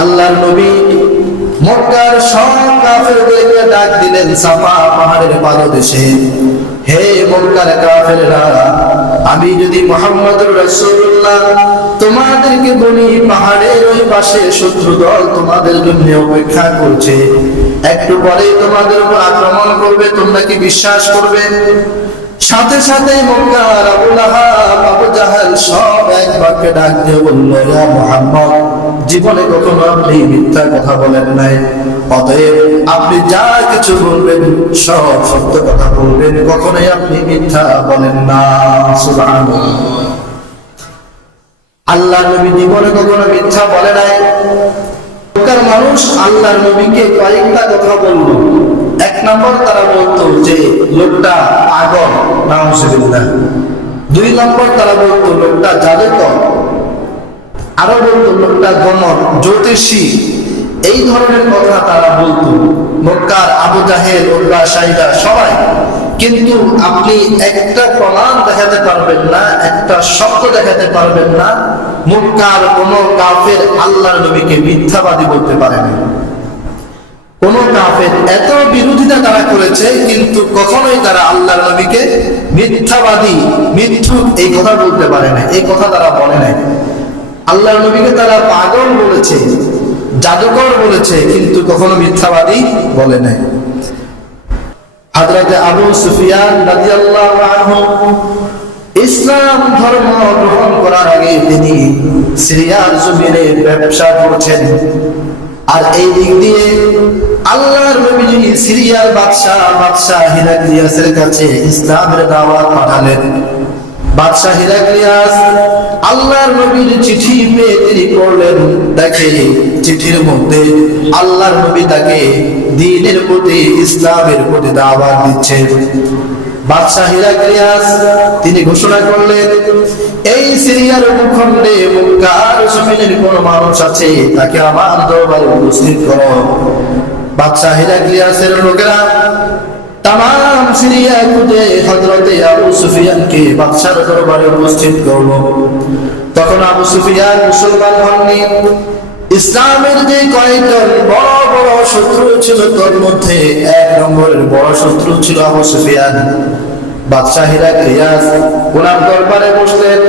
আল্লাহর নবী মক্কার সব কাফেরদেরকে ডাক দিলেন, সাফা পাহাড়ের পাদদেশে। হে মক্কার কাফেররা, আমি যদি মোহাম্মদুর রাসূলুল্লাহ, তোমাদেরকে বলি, পাহাড়ের ওই পাশে শত্রু দল তোমাদের জন্য অপেক্ষা করছে। একটু পরে তোমাদের উপর আক্রমণ করবে, তোমরা কি বিশ্বাস করবে? সাথে সাথে মক্কার আবু লাহাব আবু জাহাল সব এক বাক্যে ডাক দিয়ে বলল ইয়া মুহাম্মদ জীবনে কখনো আপনি মিথ্যা কথা বলেন নাই। অতএব আপনি যা কিছু বলবেন, সব সত্য কথা বলবেন। কখনোই আপনি মিথ্যা বলেন না। আল্লাহ নবী জীবনে কখনো মিথ্যা বলে নাই। মানুষ আল্লাহর নবীকে কয়েকটা কথা বলল। এক নম্বর তারা বলতো যে, লোকটা পাগল, নাউজুবিল্লাহ। দুই নম্বর তারা বলতো, লোকটা জাদুকর আরও বলতো লোকটা গমন জ্যোতিষী, এই ধরনের কথা তারা বলতো। মক্কার আবু জাহেল উল্লাহ সাইদা সবাই। কিন্তু আপনি একটা প্রমাণ দেখাতে পারবেন না, একটা শব্দ দেখাতে পারবেন না, মক্কার কোন কাফের আল্লাহর নবীকে মিথ্যাবাদী বলতে পারে না। কোন কাফের এত বিরোধিতা তারা করেছে, কিন্তু কখনোই তারা আল্লাহর নবীকে মিথ্যাবাদী, মিথ্যুক এই কথা বলতে পারে না, এই কথা তারা বলে নাই। আল্লাহর নবীকে তারা পাগল বলেছে, জাদুকর বলেছে, কিন্তু কখনো মিথ্যাবাদী বলে নাই। হযরত আবু সুফিয়ান ইসলাম ধর্ম গ্রহণ করার আগে তিনি সিরিয়ার জমিনে ব্যবসা করছেন। আর এই দিক দিয়ে আল্লাহর নবীজি সিরিয়ার বাদশাহ বাদশাহ হিরাক্লিয়াসের কাছে ইসলামের দাওয়াত পাঠালেন। বাদশাহ হিরাক্লিয়াস আল্লাহর নবীর চিঠি পেয়ে তিনি পড়লেন দেখে চিঠির মধ্যে আল্লাহর নবী তাকে দিনের প্রতি, ইসলামের প্রতি দাওয়াত দিচ্ছেন। তিনি ঘোষণা করলেন, এই সিরিয়ার ভূখণ্ডে মুক্কার জমিনের কোন মানুষ আছে, তাকে আমার দরবারে উপস্থিত করো। বাদশাহ হিরাক্লিয়াসের লোকেরা তাম সিরিয়া খুঁজে হজরতে আবু সুফিয়ানকে বাদশার দরবারে উপস্থিত করল তখন আবু সুফিয়ান মুসলমান হননি। ইসলামের যে কয়েকজন বড় বড় শত্রু ছিল, তোর মধ্যে এক নম্বরের বড় শত্রু ছিল আবু সুফিয়ান। বাদশাহ হিরাক্লিয়াস ওনার দরবারে বসলেন।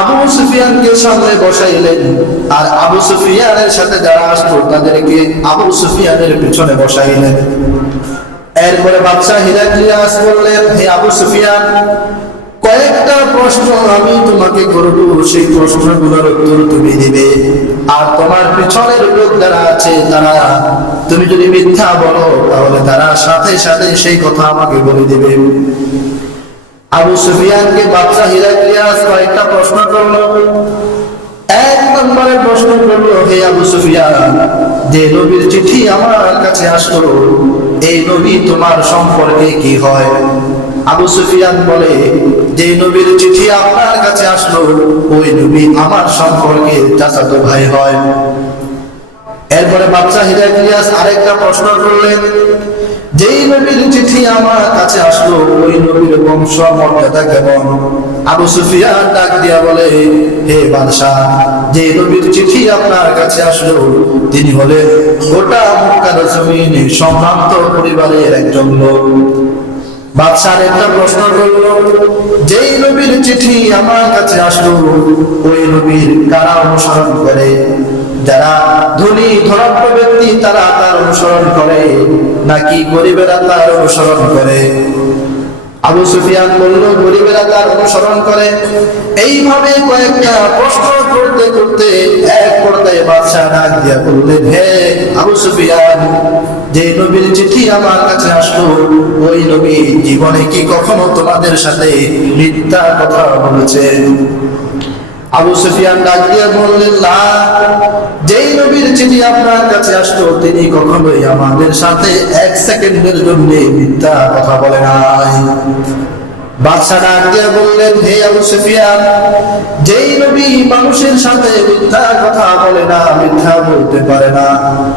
আবু সুফিয়ানকে সামনে বসাইলেন আর আবু সুফিয়ানের সাথে যারা আসতো, তাদেরকে আবু সুফিয়ানের পিছনে বসাইলেন। এরপরে বাদশাহ হিরাক্লিয়াস বললেন, হে আবু সুফিয়ান, কয়েকটা প্রশ্ন আমি তোমাকে করব। সেই প্রশ্নগুলোর উত্তর তুমি দিবে। আর তোমার পিছনের লোক যারা আছে, তারা তুমি যদি মিথ্যা বলো, তাহলে তারা সাথে সাথে সেই কথা আমাকে বলে দিবে। আবু সুফিয়ানকে বাদশাহ হিরাক্লিয়াস কয়েকটা প্রশ্ন করল। এক নম্বরে প্রশ্ন করল, হে আবু সুফিয়ান, যে নবীর চিঠি আমার কাছে আসলো এই নবী তোমার সম্পর্কে কি হয়? আবু সুফিয়ান বলে, যে নবীর চিঠি আপনার কাছে আসলো, ওই নবী আমার সম্পর্কে চাচাতো ভাই হয়। এরপরে বাচ্চা হিরাক্লিয়াস আরেকটা প্রশ্ন করলেন, যেই নবীর চিঠি আমার কাছে আসলো, ওই নবীর বংশ, মর্যাদা কেমন? আবু সুফিয়ান ডাক দিয়া বলে, হে বাদশাহ যে নবীর চিঠি আপনার কাছে আসলো, তিনি হলে গোটা মক্কার জমিনে সম্ভ্রান্ত পরিবারের একজন লোক। বাদশার একটা প্রশ্ন করল, যেই নবীর চিঠি আমার কাছে আসলো, ওই নবীর কারা অনুসরণ করে? যারা ধনী ধনাত্ম ব্যক্তি, তারা তার অনুসরণ করে, নাকি গরিবেরা তার অনুসরণ করে? আবু সুফিয়ান বলল, গরিবেরা তার অনুসরণ করে। এইভাবে কয়েকটা প্রশ্ন করতে করতে এক পর্দায় বাদশাহ ডাক দিয়া বললেন, হে আবু সুফিয়ান, যে নবীর চিঠি আমার কাছে আসলো, ওই নবী জীবনে কি কখনো তোমাদের সাথে মিথ্যা কথা বলেছে আবু সুফিয়ান ডাক দিয়ে বললেন যেই নবীর চিঠি আপনার কাছে আসতো, তিনি কখনোই আমাদের সাথে এক সেকেন্ডের জন্য মিথ্যা কথা বলে নাই। বাদশা ডাক বললেন, হে আবু সুফিয়ান, যেই নবী মানুষের সাথে মিথ্যা কথা বলে না, মিথ্যা বলতে পারে না,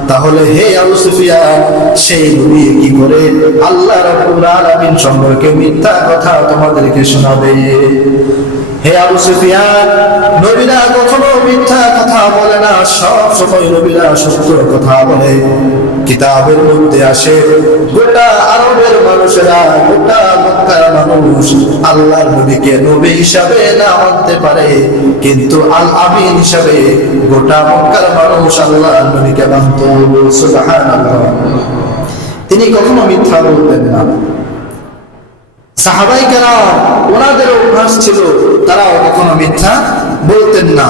তাহলে হে আবু সুফিয়ান, সেই নবী কি করে আল্লাহ রাব্বুল আলামিন সম্পর্কে মিথ্যা কথা তোমাদেরকে শোনাবে? হে আবু সুফিয়ান, নবীরা কখনো মিথ্যা কথা বলে না, সব সময় নবীরা সত্য কথা বলে। কিতাবের মধ্যে আসে, গোটা আরবের মানুষেরা, গোটা মক্কার মানুষ আল্লাহর নবীকে নবী হিসাবে না মানতে পারে, কিন্তু আল আমিন হিসাবে গোটা মক্কার মানুষ আল্লাহর নবীকে মানত। সুবহানাল্লাহ। তিনি কখনো মিথ্যা বলতেন না। সাহাবাই কেন ওনাদের অভ্যাস ছিল, তারাও কখনো মিথ্যা বলতেন না।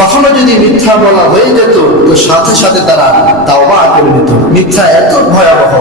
কখনো যদি মিথ্যা বলা হয়ে যেত, তো সাথে সাথে তারা তাওবা করে নিত মিথ্যা এত ভয়াবহ।